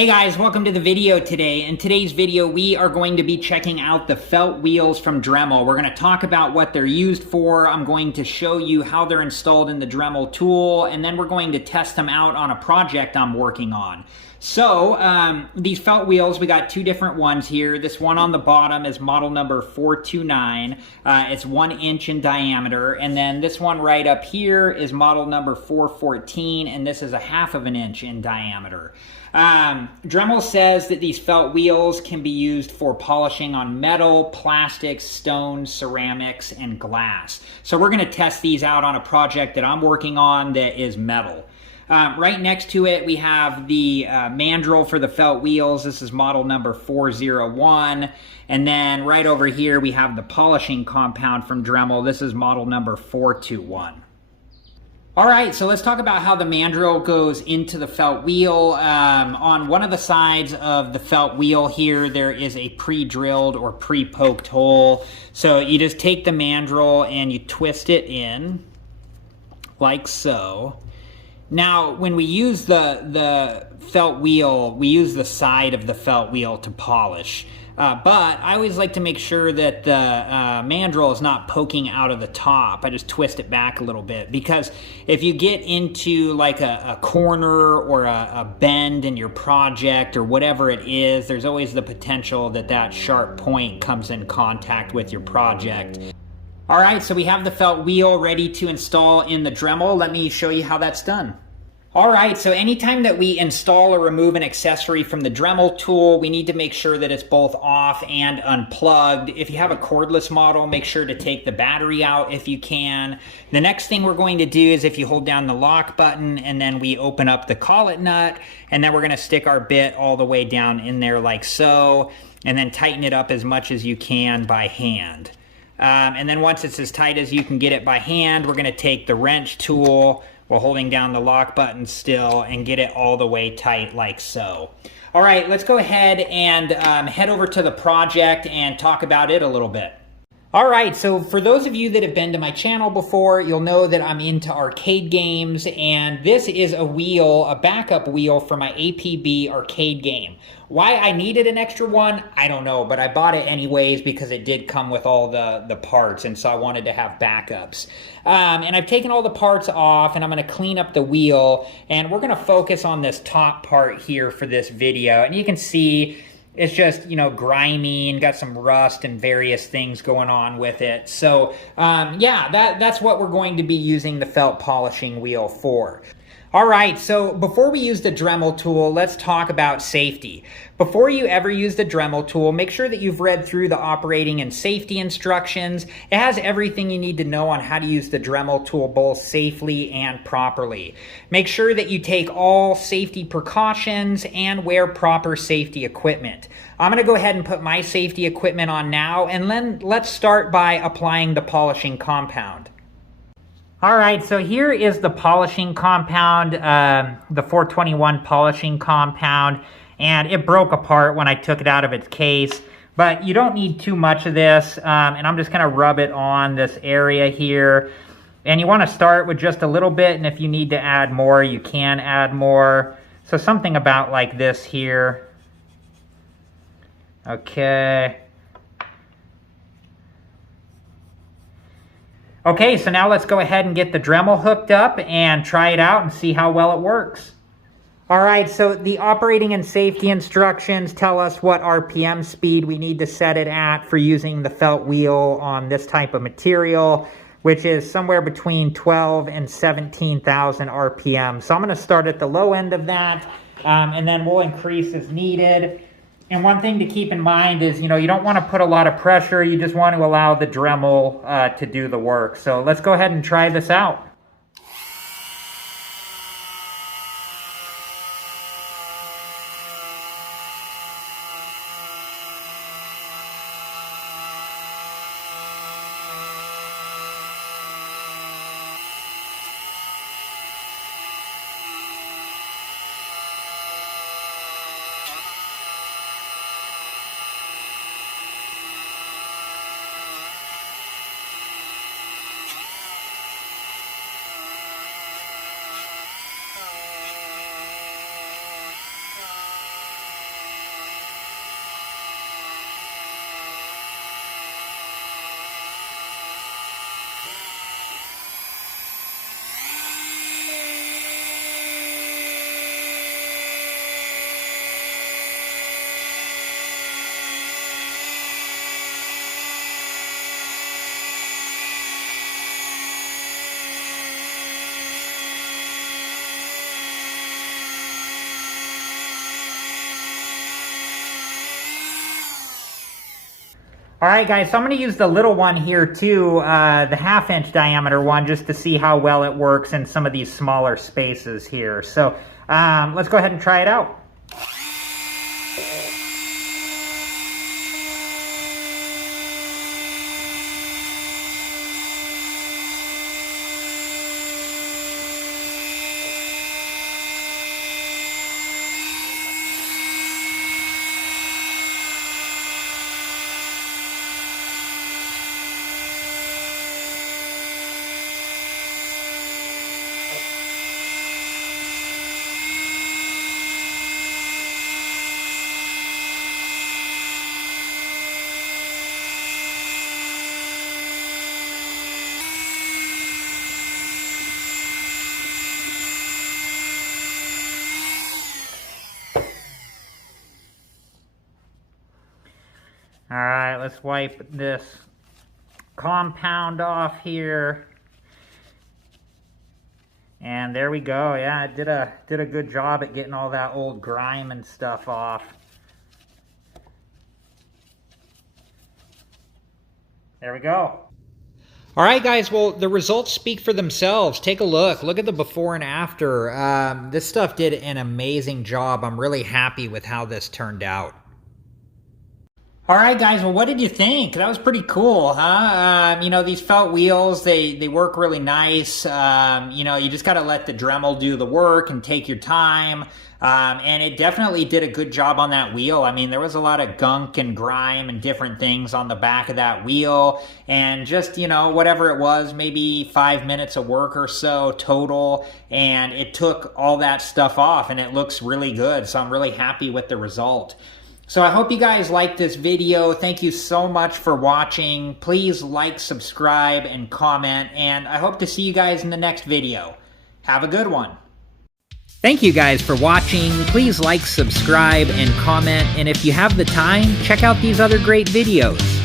Hey guys, welcome to the video today. In today's video, we are going to be checking out the felt wheels from Dremel. We're going to talk about what they're used for. I'm going to show you how they're installed in the Dremel tool, and then we're going to test them out on a project I'm working on. So, these felt wheels, we got two different ones here. This one on the bottom is model number 429. It's 1 inch in diameter. And then this one right up here is model number 414, and this is 1/2 of an inch in diameter. Dremel says that these felt wheels can be used for polishing on metal, plastics, stones, ceramics, and glass. So we're going to test these out on a project that I'm working on that is metal. Right next to it, we have the mandrel for the felt wheels. This is model number 401. And then right over here, we have the polishing compound from Dremel. This is model number 421. All right, so let's talk about how the mandrel goes into the felt wheel. On one of the sides of the felt wheel here, there is a pre-drilled or pre-poked hole. So you just take the mandrel and you twist it in, like so. Now, when we use the felt wheel, we use the side of the felt wheel to polish. But I always like to make sure that the mandrel is not poking out of the top. I just twist it back a little bit, because if you get into like a corner or a bend in your project or whatever it is, there's always the potential that that sharp point comes in contact with your project. All right, so we have the felt wheel ready to install in the Dremel. Let me show you how that's done. All right, so anytime that we install or remove an accessory from the Dremel tool, we need to make sure that it's both off and unplugged. If you have a cordless model, make sure to take the battery out if you can. The next thing we're going to do is if you hold down the lock button and then we open up the collet nut, and then we're going to stick our bit all the way down in there like so, and then tighten it up as much as you can by hand. And then once it's as tight as you can get it by hand, we're going to take the wrench tool while holding down the lock button still and get it all the way tight like so. All right, let's go ahead and head over to the project and talk about it a little bit. All right, so for those of you that have been to my channel before, you'll know that I'm into arcade games, and this is a wheel, a backup wheel for my APB arcade game. Why I needed an extra one, I don't know, but I bought it anyways because it did come with all the parts, and so I wanted to have backups. And I've taken all the parts off, and I'm going to clean up the wheel, and we're going to focus on this top part here for this video. And you can see it's just, you know, grimy and got some rust and various things going on with it. So, yeah, that's what we're going to be using the felt polishing wheel for. All right, so before we use the Dremel tool, let's talk about safety. Before you ever use the Dremel tool, make sure that you've read through the operating and safety instructions. It has everything you need to know on how to use the Dremel tool both safely and properly. Make sure that you take all safety precautions and wear proper safety equipment. I'm going to go ahead and put my safety equipment on now, and then let's start by applying the polishing compound. All right, so here is the polishing compound, the 421 polishing compound, and it broke apart when I took it out of its case, but you don't need too much of this, and I'm just going to rub it on this area here, and you want to start with just a little bit, and if you need to add more, you can add more, so something about like this here. Okay. Okay, so now let's go ahead and get the Dremel hooked up and try it out and see how well it works. All right, so the operating and safety instructions tell us what RPM speed we need to set it at for using the felt wheel on this type of material, which is somewhere between 12 and 17,000 RPM. So I'm going to start at the low end of that, and then we'll increase as needed. And one thing to keep in mind is, you know, you don't want to put a lot of pressure. You just want to allow the Dremel to do the work. So let's go ahead and try this out. All right, guys, so I'm going to use the little one here too, the 1/2-inch diameter one, just to see how well it works in some of these smaller spaces here. So let's go ahead and try it out. All right, let's wipe this compound off here. And there we go. Yeah, it did a good job at getting all that old grime and stuff off. There we go. All right, guys, well, the results speak for themselves. Take a look. Look at the before and after. This stuff did an amazing job. I'm really happy with how this turned out. All right, guys, well, what did you think? That was pretty cool, huh? You know, these felt wheels, they work really nice. You know, you just got to let the Dremel do the work and take your time. And it definitely did a good job on that wheel. I mean, there was a lot of gunk and grime and different things on the back of that wheel. And just, you know, whatever it was, maybe 5 minutes of work or so total. And it took all that stuff off and it looks really good. So I'm really happy with the result. So I hope you guys liked this video. Thank you so much for watching. Please like, subscribe, and comment. And I hope to see you guys in the next video. Have a good one. Thank you guys for watching. Please like, subscribe, and comment. And if you have the time, check out these other great videos.